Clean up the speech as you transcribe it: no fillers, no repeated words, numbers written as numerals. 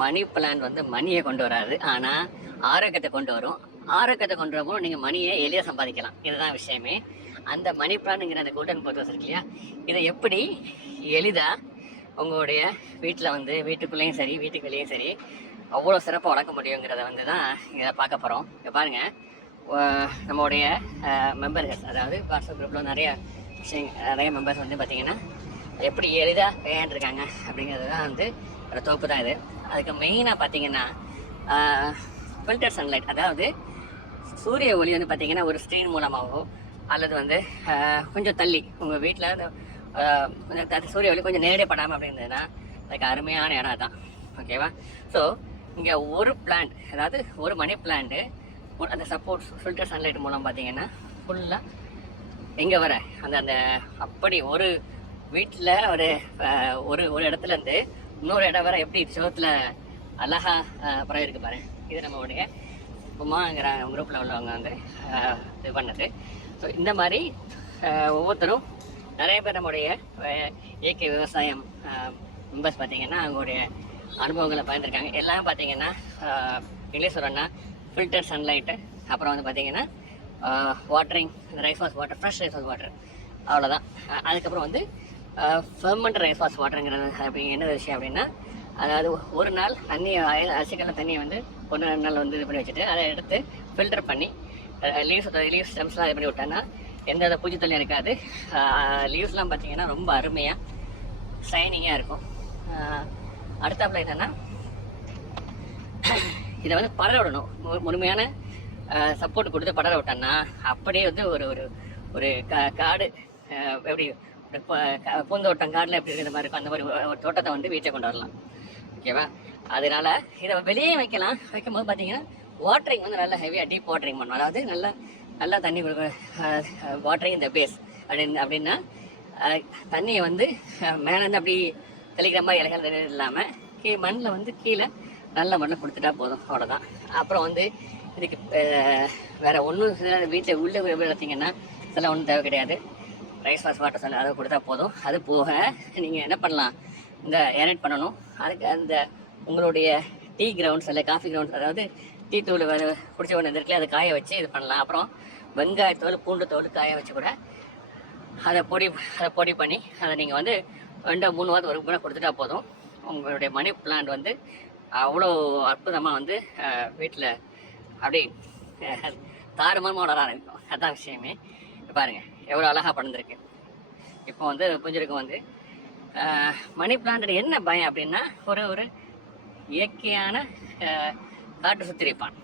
Money plant வந்து மணியை கொண்டு வராது, ஆனால் ஆரோக்கியத்தை கொண்டு வரும். ஆரோக்கியத்தை கொண்டு வரும்போது நீங்கள் மணியை எளிதாக சம்பாதிக்கலாம். இதுதான் விஷயமே. அந்த மணி பிளான்ங்கிற அந்த கோல்டன் பர்பஸ் இருக்கு இல்லையா, இதை எப்படி எளிதாக உங்களுடைய வீட்டில் வந்து வீட்டுக்குள்ளேயும் சரி வீட்டுக்கு வெளியும் சரி அவ்வளோ சிறப்பாக வளர்க்க முடியுங்கிறத வந்து தான் இதை பார்க்க போகிறோம். இங்கே பாருங்கள், நம்மளுடைய மெம்பர்கள், அதாவது வாட்ஸ்அப் குரூப்பில் நிறைய மெம்பர்ஸ் வந்து பார்த்திங்கன்னா எப்படி எளிதாக கையாண்டுருக்காங்க அப்படிங்கிறது தான் வந்து ஒரு தொகுப்பு தான் இது. அதுக்கு மெயினாக பார்த்தீங்கன்னா ஃபில்டர் சன்லைட், அதாவது சூரிய ஒளி வந்து பார்த்திங்கன்னா ஒரு ஸ்க்ரீன் மூலமாகவோ அல்லது வந்து கொஞ்சம் தள்ளி உங்கள் வீட்டில் சூரிய ஒளி கொஞ்சம் நேரடியாக படாமல் அப்படின்றதுன்னா அதுக்கு அருமையான இடம் தான். ஓகேவா? ஸோ இங்கே ஒரு பிளான்ட், அதாவது ஒரு மணி பிளான்ட்டு அந்த சப்போர்ட் ஃபில்டர் சன்லைட் மூலம் பார்த்தீங்கன்னா ஃபுல்லாக எங்கே வர அந்த அப்படி ஒரு வீட்டில் ஒரு ஒரு இடத்துலேருந்து இன்னொரு இடம் வர எப்படி சுகத்தில் அழகாக பறவை இருக்குது பாரு. இது நம்மளுடைய உமாங்கிற குரூப்பில் உள்ளவங்க வந்து இது பண்ணது. ஸோ இந்த மாதிரி ஒவ்வொருத்தரும் நிறைய பேர் நம்முடைய இயற்கை விவசாயம் மெம்பர்ஸ் பார்த்திங்கன்னா அவங்களுடைய அனுபவங்களை பயந்துருக்காங்க. எல்லாம் பார்த்திங்கன்னா இங்கிலீஷ் சொல்லணும்னா ஃபில்டர் சன்லைட்டு, அப்புறம் வந்து பார்த்திங்கன்னா watering, rice wash water, fresh rice wash water, அவ்வளோதான். அதுக்கப்புறம் வந்து ஃபெர்மெண்ட் ரைஸ் வாஷ் வாட்டருங்கிறது அப்படி என்ன விஷயம் அப்படின்னா, அதாவது ஒரு நாள் தண்ணியை அரிசிக்கல்ல தண்ணியை வந்து ஒரு நாள் வந்து இது பண்ணி வச்சுட்டு அதை எடுத்து ஃபில்டர் பண்ணி லீவ்ஸ் ஸ்டெம்ஸ்லாம் இது பண்ணி விட்டோன்னா எந்த பூச்சி தண்ணியும் இருக்காது. லீவ்ஸ்லாம் பார்த்திங்கன்னா ரொம்ப அருமையாக ஷைனிங்காக இருக்கும். அடுத்தாப்புல என்னென்னா இதை வந்து படர விடணும். முழுமையான சப்போர்ட் கொடுத்து படர விட்டோன்னா அப்படியே வந்து ஒரு ஒரு காடு எப்படி பூந்தோட்டம் காடில் எப்படி இருக்கிற மாதிரி இருக்கும் அந்த மாதிரி ஒரு தோட்டத்தை வந்து வீட்டை கொண்டு வரலாம். ஓகேவா? அதனால் இதை வெளியே வைக்கும்போது பார்த்தீங்கன்னா வாட்டரிங் வந்து நல்லா ஹெவியாக டீப் வாட்டரிங் பண்ணணும். அதாவது நல்லா தண்ணி கொடுக்க வாட்டரிங் இந்த பேஸ் அப்படின்னா தண்ணியை வந்து மேலேருந்து அப்படி தெளிக்கிற மாதிரி இலைகள் இல்லாமல் மண்ணில் வந்து கீழே நல்ல மண்ணில் கொடுத்துட்டா போதும், அவ்வளோதான். அப்புறம் வந்து இதுக்கு வேறு ஒன்றும் வீட்டில் உள்ளே பார்த்தீங்கன்னா இதெல்லாம் ஒன்றும் தேவை கிடையாது. ரைஸ் வாஷ் வாட்டர் சொல்லி அதை கொடுத்தா போதும். அது போக நீங்கள் என்ன பண்ணலாம், இந்த ஏரேட் பண்ணணும். அதுக்கு அந்த உங்களுடைய டீ கிரவுண்ட்ஸ் இல்லை காஃபி கிரவுண்ட்ஸ், அதாவது டீ தூள் பிடிச்ச ஒன்று இருக்குல்ல, அதை காய வச்சு இது பண்ணலாம். அப்புறம் வெங்காயத்தோல் பூண்டு தோல் காய வச்சு கூட அதை பொடி பண்ணி அதை நீங்கள் வந்து 2-3 வாரத்துக்கு ஒரு முறை கொடுத்துட்டா போதும். உங்களுடைய மணி பிளான்ட் வந்து அவ்வளோ அற்புதமாக வந்து வீட்டில் அப்படி தாறுமாறமாக வளர ஆரம்பிக்கும். அதான் விஷயமே. பாருங்கள் எவ்வளோ அழகாக படர்ந்துருக்கு. இப்போ வந்து புரிஞ்சிருக்கும் வந்து மணி பிளான்ட் என்ன பயம் அப்படின்னா ஒரு இயற்கையான காட்டு சுத்திரிப்பான்.